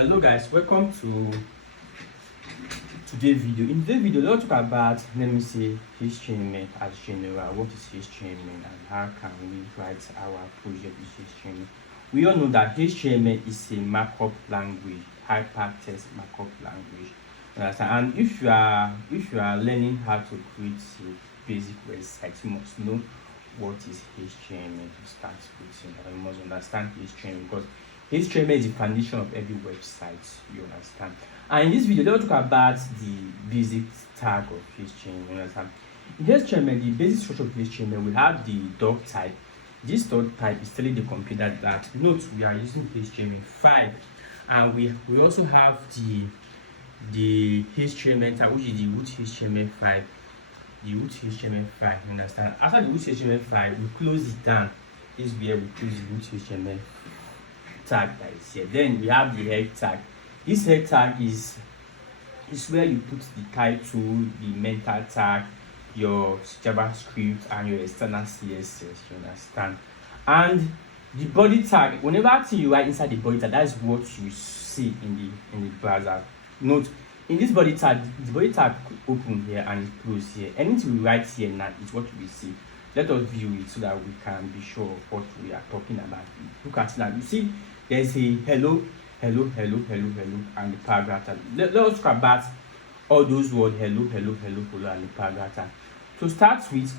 Hello guys, welcome to today's video. In today's video, let's talk about HTML as general. What is HTML and how can we write our project with HTML? We all know that HTML is a markup language, hypertext markup language. And if you are learning how to create a basic website, you must know what is HTML to start with. You must understand HTML because HTML is the foundation of every website, you understand. And in this video, let's talk about the basic tag of HTML, you understand. In HTML, the basic structure of HTML will have the doc type. This doc type is telling the computer that, note, we are using HTML5, and we also have the HTML tag, which is the root HTML5. The root HTML5, you understand. After the root HTML5, we close it down. This is where we close the root HTML tag that is here. Then we have the head tag. This head tag is where you put the title, the mental tag, your JavaScript, and your external CSS, you understand. And the body tag, whenever you write inside the body tag, that's what you see in the browser. Note, in this body tag, the body tag open here and it close here. Anything we write here now is what we see. Let us view it so that we can be sure of what we are talking about. Look at it now. You see, there's a hello, and the paragraph tag. Let us talk about all those words hello, and the paragraph tag. To start with,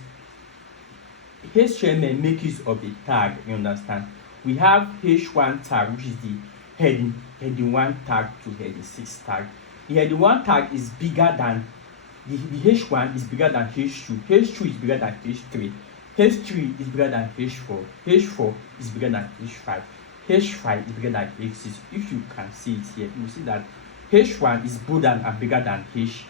HTML make use of a tag, you understand. We have H1 tag, which is the heading 1 tag to heading 6 tag. The heading 1 tag is bigger than the H1 is bigger than H2, H2 is bigger than H3, H3 is bigger than H4, H4 is bigger than H5, H5 is bigger than H6. If you can see it here, you will see that H1 is bolder and bigger than H2,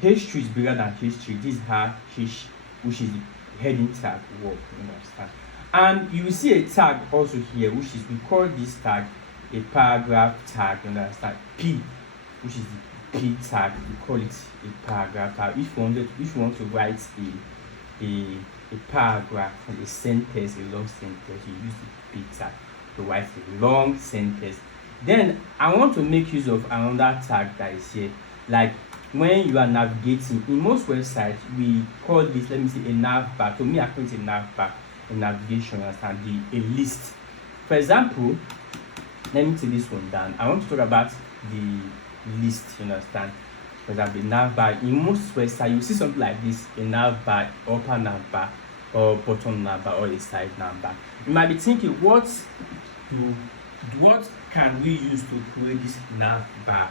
H2 is bigger than H3. This is how H, which is the heading tag, work, you understand. And you will see a tag also here, which is, we call this tag a paragraph tag, you understand. P, which is the P tag, we call it a paragraph tag. If you want to write a paragraph from a sentence, a long sentence, you use the P tag to write a long sentence. Then I want to make use of another tag that is here. Like when you are navigating, in most websites we call this, let me say, a nav bar. To me, I call it a nav bar, a navigation, understand, a list. For example, let me take this one down. I want to talk about the list, you understand. For example, a nav bar. In most websites, you see something like this: a nav bar, upper nav bar, or bottom nav bar, or a side nav bar. You might be thinking, what can we use to create this nav bar?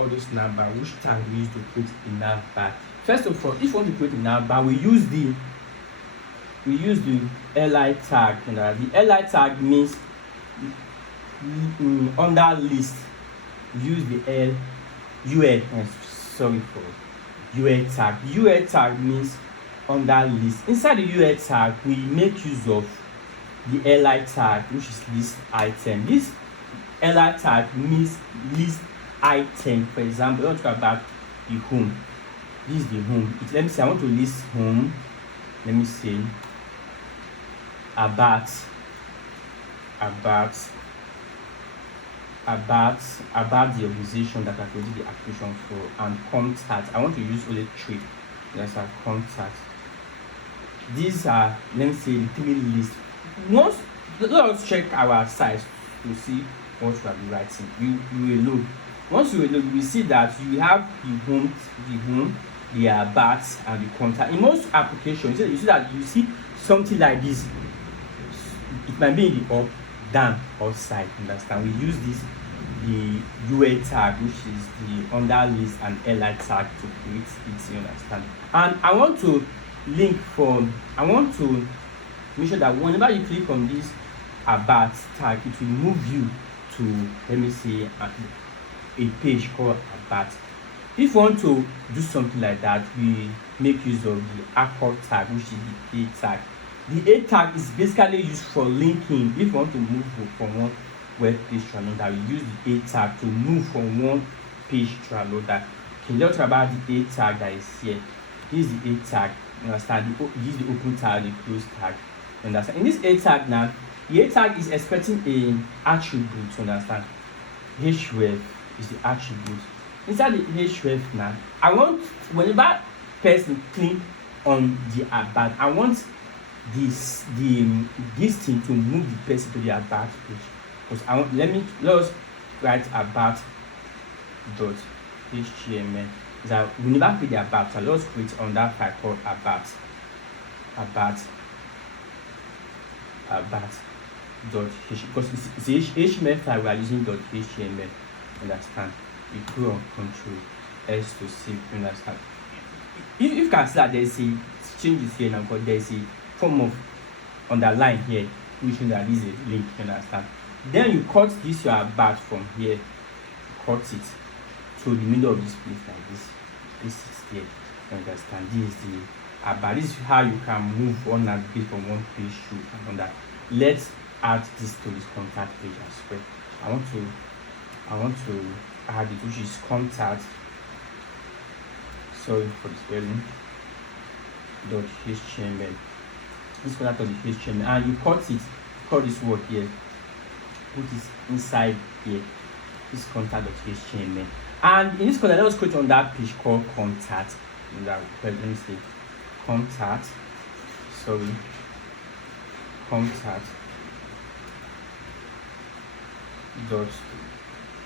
All those nav bar, which tag we use to create a nav bar? First of all, if you want to create a nav bar, we use the li tag. You know, the li tag means under list. Use the UL tag. UL tag means under list. Inside the UL tag, we make use of the li tag, which is list item. This li tag means list item. For example, let's talk about the home. This is the home. Let me say I want to list home. Let me say about the organization that I created the application for, and contact. I want to use only 3. That's our contact. These are, let me say, the 3 lists. Let us check our site to see what we are writing. You will look. Once you will look, we see that you have the home, the about, and the contact. In most applications, you see something like this. It might be in the up, down, or side. Understand? We use the UL tag, which is the under list, and li tag to create it. You understand? And I want to make sure that whenever you click on this about tag, it will move you to, let me say, a page called about. If you want to do something like that, we make use of the anchor tag, which is the A tag. The A tag is basically used for linking. If you want to move from one web page to another, we use the A tag to move from one page to another. Okay, let's talk about the A tag that is here. This is the A tag. You understand? This is the open tag, the close tag. You understand? In this A tag now, the A tag is expecting an attribute. You understand? href is the attribute. Inside the href now, I want whenever person click on the about, I want this thing to move the person to the about page. Because let us write about dot html. That we never create the about, so let us create on that file called about dot html, because it's html file we are using dot html. Understand? You go on control S to save. Understand? You can see that there's a changes here now, but there's a form of underline here which means that this is a link. Understand? Then you cut this your about from here, cut it to the middle of this place like this. This is here. You understand? This is the about. This is how you can move on and bit from one page to another. Let's add this to this contact page as well. I want to add it, which is contact. Sorry for the spelling. Dot html. This contact dot html, and you cut this word here. Put this inside here. This contact dot html. And in this contact, let us click on that page called contact. Let me say contact. Sorry. Contact dot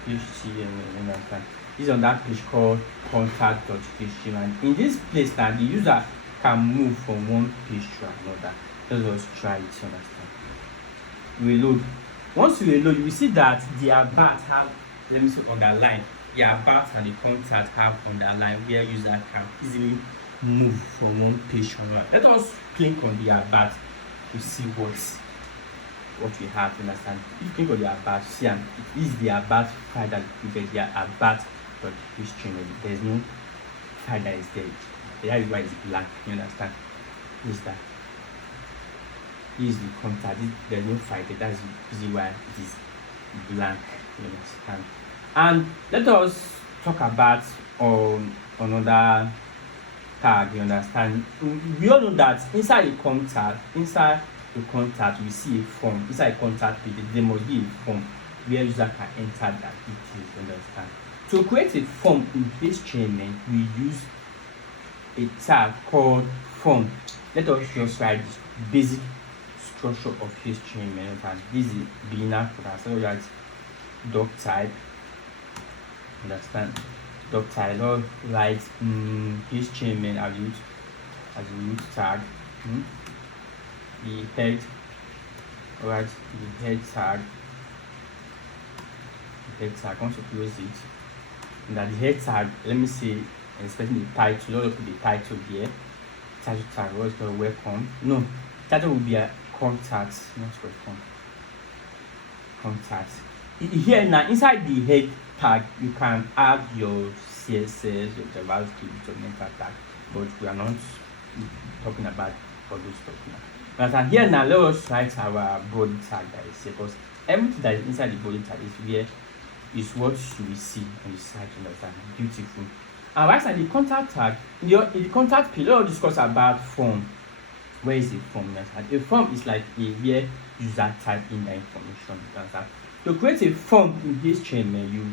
html. This is on that page called contact dot html. In this place now, the user can move from one page to another. Let us try it. Understand? Reload. Once you reload, you will see that the about have, let me say, underline. The about and the contact have underline where user can easily move from one page to another. Let us click on the about to see what we have. Understand? If you click on the about, see, and it is the about file that you get the about.html. There is no file that is there. That is why it's blank. You understand? This is that. This is the contact. There is no file there. That is why it is blank. You understand? And let us talk about another tag. You understand? We all know that inside the contact, we see a form. Inside the contact page, there must be a form where user can enter that details. You understand? To create a form in HTML, we use a tag called form. Let us just write this basic structure of HTML. And this is beginner class. So write doc type. Understand? Doc type. Or write HTML as root tag. The head. Alright, the head tag. Once you close it, and that the head tag, let me see, especially the title. Let us put the title here. Title tag, what is called welcome. No, title will be a contact, not welcome. Contact. Here now, inside the head tag, you can add your CSS, your JavaScript, your meta tag, but we are not talking about all those stuff now. But here now, let us write our body tag that is here, because everything that is inside the body tag is what you will see on the site. Understand? Beautiful. And right side, the contact tag, in the contact page, let us discuss about form. Where is the form? A form is like where user type in the information. Understand? To create a form in HTML, you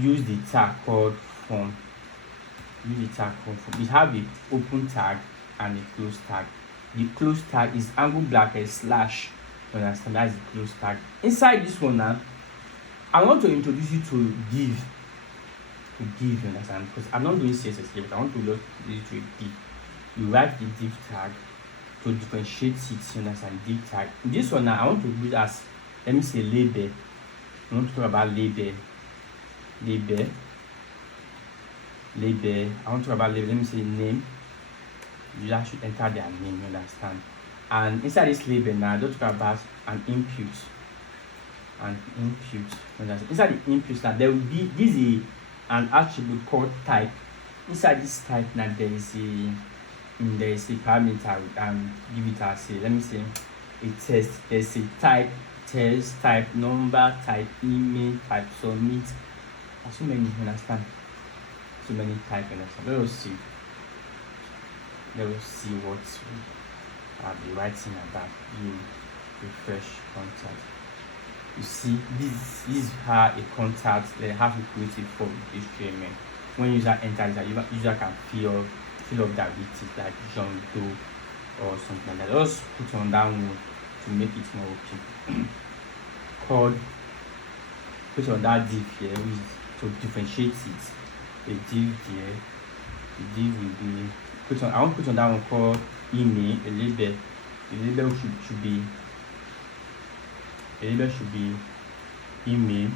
use the tag called form. We have the open tag and the close tag. The close tag is angle bracket slash. Understand? That's the close tag. Inside this one now, I want to introduce you to div. You understand? Because I'm not doing CSS here, but I want to look to a div. You write the div tag to differentiate it. You understand? Div tag. This one now, I want to do it as, let me say, label. I want to talk about label. I want to talk about label. Let me say name. You just should enter their name. You understand? And inside this label now, I don't talk about an input. Inside the input now, there will be an attribute called type. Inside this type now, there is a parameter and give it as a, let me say, a test. There's a type, test, type number, type email, type submit. There's so many. You understand? So many type. Understand? Let us see what I'll be writing about. You refresh contact. You see, this is how a contact how to create a form with HTML. When user enters, user can fill up that with it, like John Doe or something like that. Just put on that one to make it more okay. Called put on that div here, which is to differentiate it. The div here, the div will be put on. I want to put on that one called email. A label. The label should be email.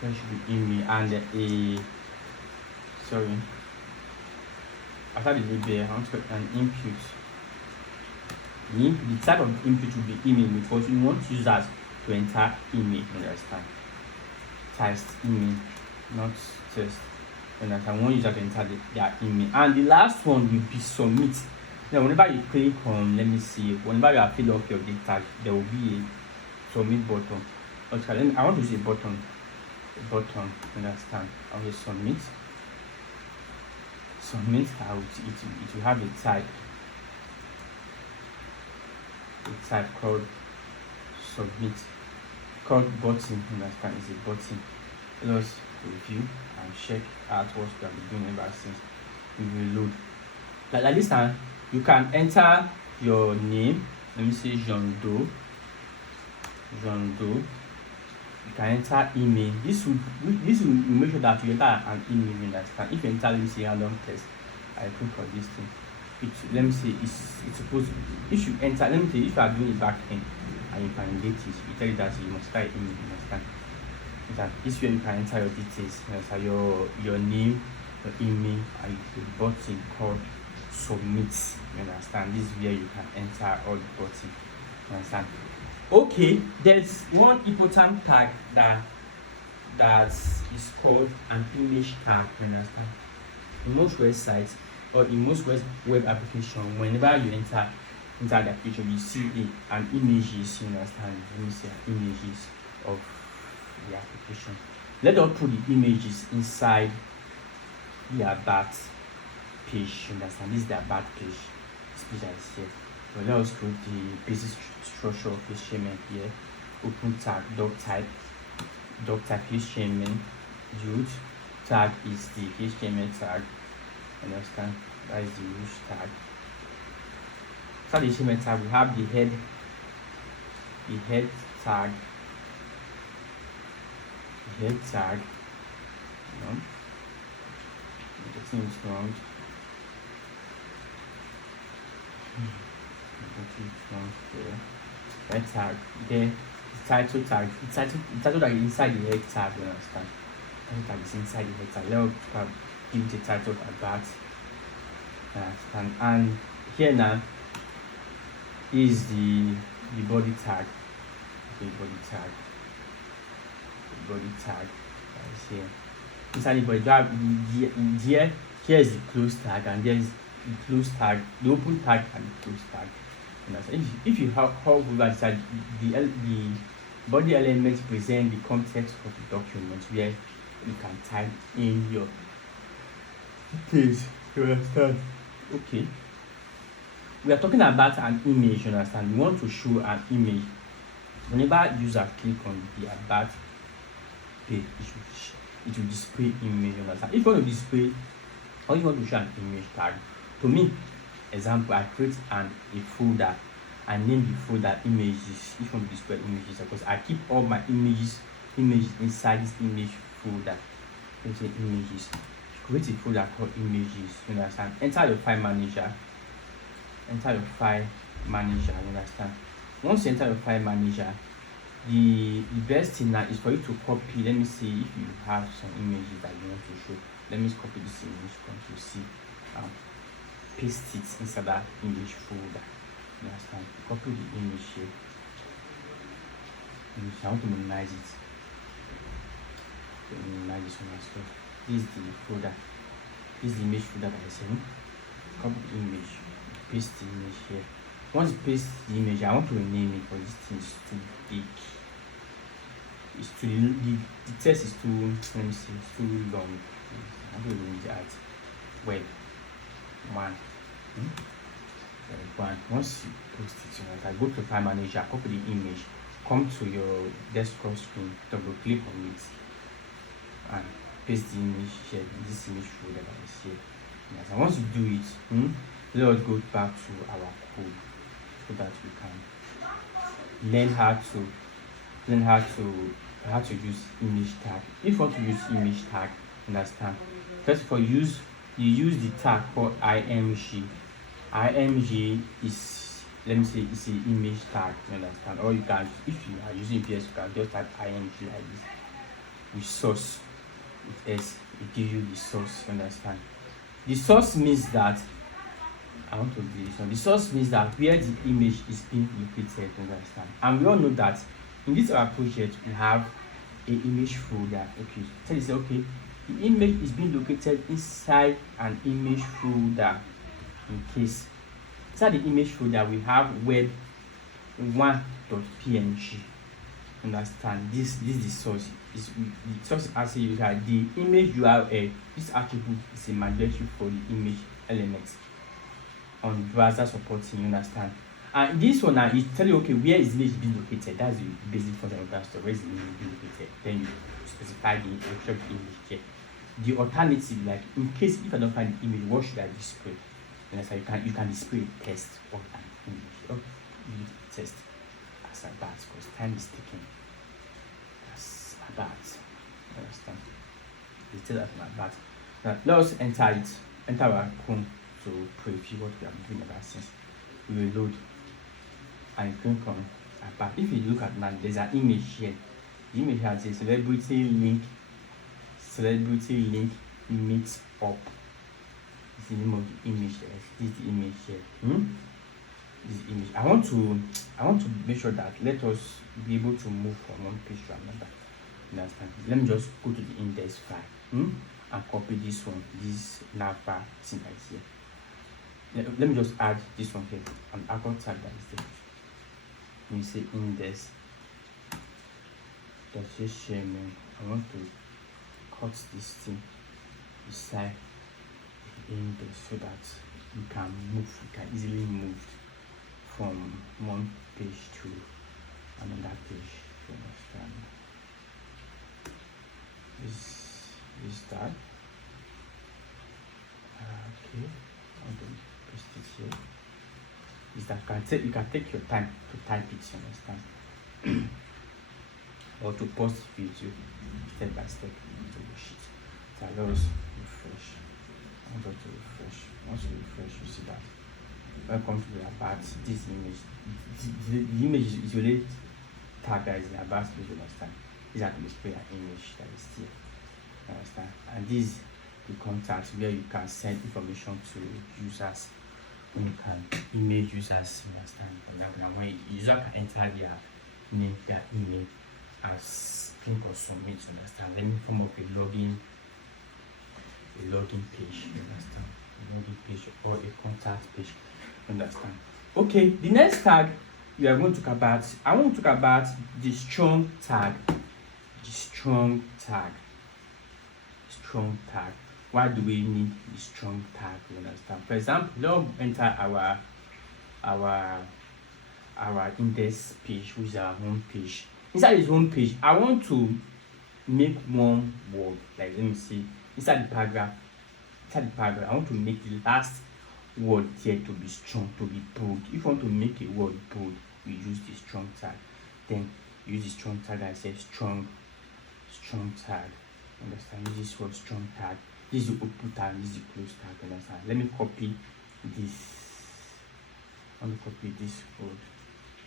There should be email and after the label, I want to put an input. The type of input will be email because we want users to enter email. Understand? Text email, not just understand. I want user to enter their email. And the last one will be submit. Now, whenever you click on, let me see, whenever you are filling up your data, there will be a submit button. Okay, I want to use a button. Understand? I will submit. It will have a type called submit, called button. Understand? It's a button. Let us review and check out what we have been doing ever since we will load. Like this time, you can enter your name. Let me say John Doe. You can enter email. This will make sure that you enter an email. Understand? If you enter, let me say random text, I click on this thing. Let me say it's supposed to. If you enter, let me say if you are doing a back end and you can date it, you tell it that you must type email. Understand? That this way you can enter your details. Understand? Your name, your email, and the button called submit. You understand? This is where you can enter all the button. You understand? Okay, there's one important tag that is called an image tag. You understand? In most websites or in most web application, whenever you enter the application, you see an images. You understand? Let me see images of the application. Let us put the images inside the about page. You understand? This is the about page. This page that is here. Well, let us create the basic structure of HTML here. Open tag, doc type HTML. Root tag is the HTML tag. Understand? That is the root tag. So the HTML tag, we have the head tag. The head tag. The thing is wrong. Head tag. Then the title tag. The title tag is inside the head tag. You understand? The tag is inside the head tag. Let's give the title like that. Understand? And here now is the body tag. The body tag. That is here. Inside the body, here is the close tag, and there is the close tag, the open tag, and the close tag. If you have hover inside the body elements present the context of the document where you can type in your details. You understand? Okay. We are talking about an image. You understand? We want to show an image. Whenever user click on the about page, it will display image. You understand? If you want to display or you want to show an image tag, to me, example, I create a folder and name the folder images. If you want to display images, because I keep all my images inside this image folder. Let's say images. Create a folder called images. You understand? Enter your file manager. You understand? Once you enter your file manager, the best thing now is for you to copy. Let me see if you have some images that you want to show. Let me copy this image. Control C. Paste it inside that image folder. You understand? Copy the image here. I want to minimize it. Minimize this one as well. This is the folder. This is the image folder that I sent. Copy the image. Paste the image here. Once you paste the image, I want to rename it, because this thing is too big. It's too the text is too, let me see, it's too long. I'm going to rename it as web 1. One. Once you post it, go to File Manager, copy the image, come to your desktop screen, double click on it, and paste the image here, this image folder that is here. Yes, and once you do it, let us go back to our code so that we can learn how to use image tag. If you want to use image tag, understand. First of all, you use the tag called img. Img is, let me say, it's an image tag, you understand. Or you can, if you are using VS, you can just type img like this with source with s. It gives you the source, you understand. The source means that I want to do this one. The source means that where the image is being located, you understand. And we all know that in this our project we have an image folder. Okay, tell yourself, okay, the image is being located inside an image folder. In case inside the image folder we have web1.png. Understand, this is the source. Is the source as you got the image URL. This attribute is a mandatory for the image elements on browser supporting, you understand. And this one now is tell you, okay, where is the image being located? That's the basic function of that store. Where is the image being located? Then you specify the location of the image here. The alternative, like in case if I don't find the image, what should I display? You can display text or an image. Oh, you test as about because time is ticking. As about, understand? It's still as about. Now let us enter our Chrome to preview what we have been doing ever since. We will load and click on about. If you look at now, there's an image here. The image has a celebrity link mix up. This is the name of the image. This is the image here. This image. I want to make sure that let us be able to move from one page to another. Understand? Let me just go to the index file and copy this one, this navbar thing right here. Let me just add this one here, an anchor tag that is there. Let me say index. That's just sharing. I want to cut this thing beside the index so that you can easily move from one page to another page. You understand? Is that okay? I'm going to paste it here. Is that you can take your time to type it, you understand? Or to pause the video step by step to the sheet. So let us refresh. I'm going to refresh. Once you refresh, you see that welcome to the about this image. The image is really tag that is in about page, you understand? These are the display an image that is here. You understand? And this is the contact where you can send information to users. When you can email users, you understand? For example, when the user can enter their name, their email as click or submit, you understand? Let me form up a login page, you understand? A login page or a contact page, you understand? Okay, the next tag we are going to talk about, I want to talk about the strong tag. The strong tag. Why do we need the strong tag? You understand? For example, let's enter our index page, which is our home page. Inside this home page, I want to make one word. Like, let me see. Inside the paragraph, I want to make the last word here to be strong, to be bold. If you want to make a word bold, we use the strong tag. Then use the strong tag that says strong tag. Understand? Use this word strong tag. This is the output tag, this is the close tag. Understand? Let me copy this. I want to copy this word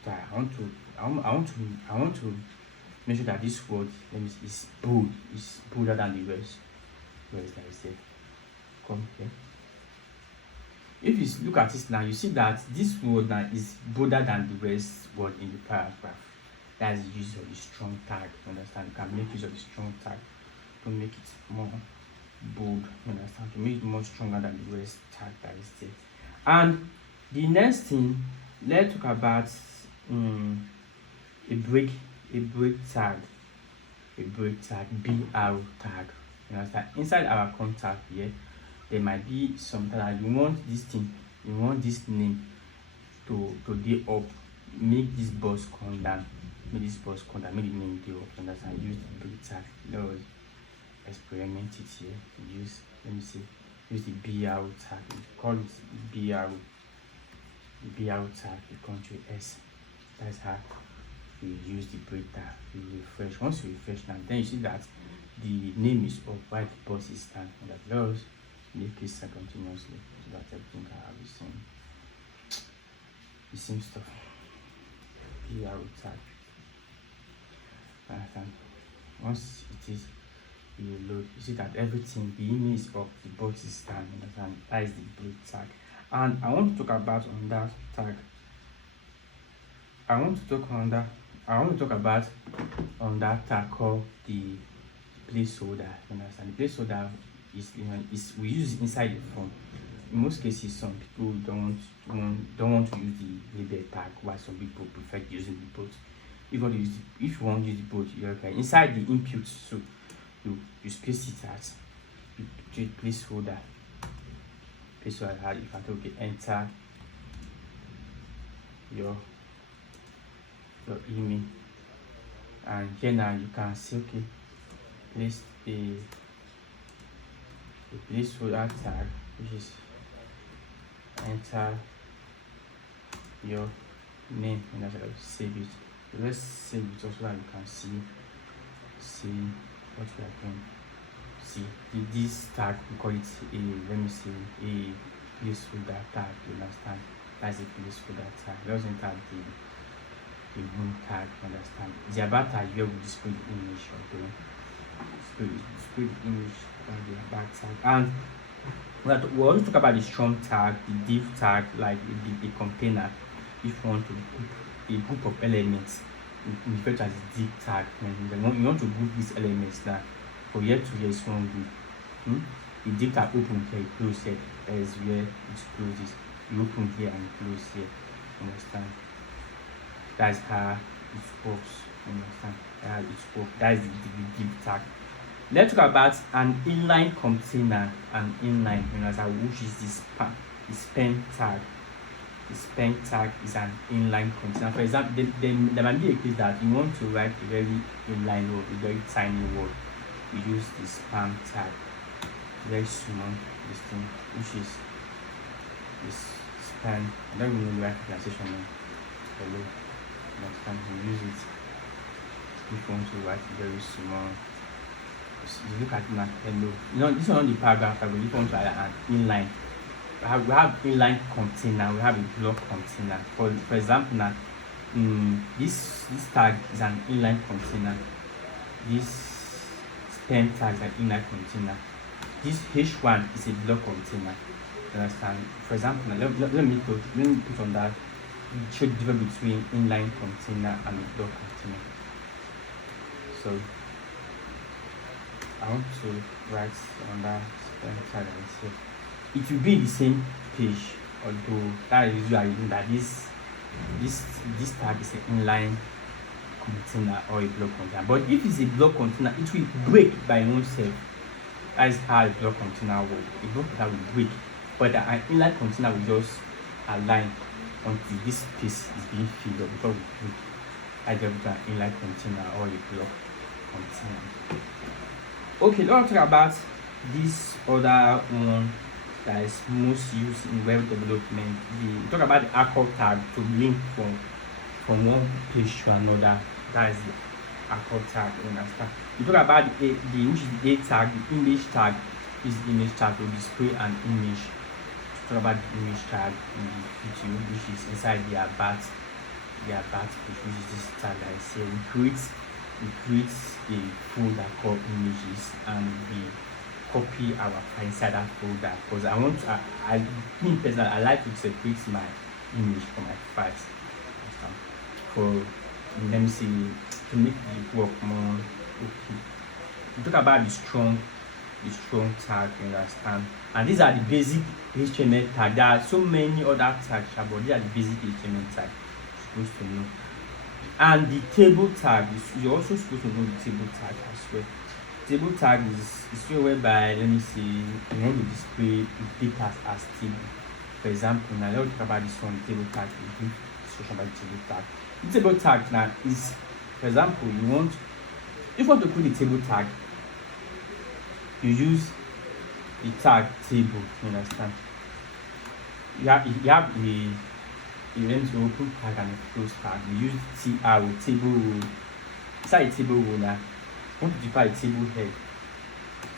tag. I want to make sure that this word is bold. It's bolder than the rest. Where is that? I said, come here. If you look at this now, you see that this word now is bolder than the rest word in the paragraph. That's the use of the strong tag. Understand? You can make use of the strong tag to make it more bold. Understand? To make it more stronger than the rest tag that is there. And the next thing, let's talk about a break tag. A break tag, BR tag. You understand? Inside our contact here, there might be something that you want this thing, you want this name, to dey up, make this box come down, make the name dey up, understand? Use the break tag. Let us experiment it here. Let me see, use the BRO tag. We call it BRO tag, the country S. That's how we use the break tag. We refresh. Once you refresh now, then you see that the name is up while the box is down. And that let us make it continuously so that everything can have the same stuff. BRO tag. And once it is, you load, you see that everything, the image is up, the box is down, understand? That is the break tag. And I want to talk about on that tag. I want to talk about on that tag called the placeholder. Understand? The placeholder is we use it inside the phone. In most cases, some people don't want to use the label tag, while some people prefer using the both. If you want to use the both, you're okay. Inside the input, so you space it as you placeholder. Placeholder. You can okay, enter your email, and here now you can see, okay, place a placeholder tag, which is enter your name, and that's how save it. So let's save it also so that you can see what we are doing. See this tag, we call it a placeholder tag. You understand? That's a placeholder tag. Let's enter the home tag. Understand? The about tag here will display the image of the display the image of the about tag. And we also talk about the strong tag, the div tag, like the container. If you want to group a group of elements, we refer to as the div tag. And you want to group these elements now. For here to here is one group. The div tag open here, close here. That is where it closes. You open here and close here. Understand? That's how it works. Understand? How it works. That is the div tag. Let's talk about an inline container. An inline, which is the span tag. The span tag is an inline container. For example, there might be a case that you want to write a very inline word, a very tiny word. You use the span tag, very small, this thing, which is this span. I don't really know the right pronunciation now. Hello, next time you use it if you want to write very small. You look at it now, hello. This is not the paragraph, but if you want to write an inline, we have inline container, we have a block container. For example now, this tag is an inline container. This span tag is an inline container. This H1 is a block container. You understand? For example, now, let me put on that. Show the difference between inline container and a block container. So I want to write on that span tag and say it will be the same page, although that is usually that this tag is an inline container or a block container. But if it's a block container, it will break by oneself. That is how a block container works. A block container will break, but an inline container will just align until this space is being filled up before we break. I just an inline container or a block container. Okay, let's talk about this other one that is most used in web development. We talk about the anchor tag to link from one page to another. That is the anchor tag. You understand? We talk about which is the A tag. The image tag is the image tag to display an image. We talk about the image tag in the video, which is inside the about page, which is this tag that I say we create a folder called images, and we copy our file inside that folder, because me personally, I like to separate my image from my files. Let me see, to make the work more okay. We talk about the strong tag, you understand? And these are the basic HTML tag. There are so many other tags, but these are the basic HTML tag you're supposed to know. And the table tag, you're also supposed to know the table tag as well. Table tag is whereby, let me see, you want to display the data as table. For example, now let's talk about this one, table tag. We do discussion about the table tag. The table tag now is, for example, if you want to create a table tag, you use the tag table. You understand? You have a event to open tag and a close tag. We use TR table rule. Inside a table rule now, you want to define a table head.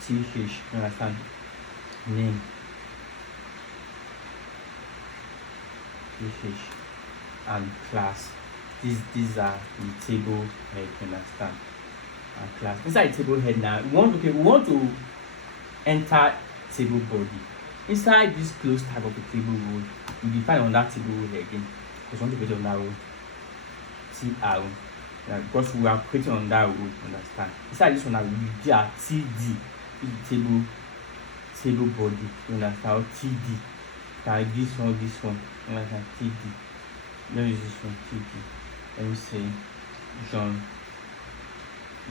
TH, you understand? Name. TH and class. These are the table head, you understand? And class. Inside table head now, we want to enter table body. Inside this closed tag of the table rule, we define on that table rule again. Because we want to create on that rule. TR. Because we are creating on that rule, understand? Inside this one now, we do our TD, table body, you understand? Or TD. Like this one, you understand? TD. Let me use this one, TD. Let me say John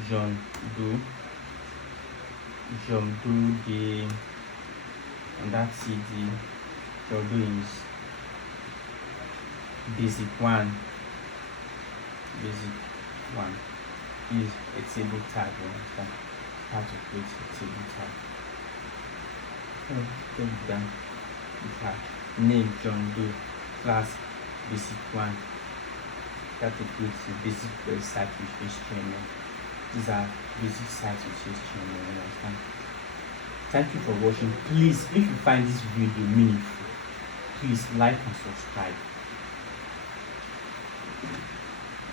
Doe the and that CD. John Doe is basic one is a table tag, you understand? How to create a table tag. Take it down. The tag. Name John Doe, class basic one. That to create a basic website with HTML. These are basic sites with HTML, you understand? Thank you for watching. Please, if you find this video meaningful, please like and subscribe.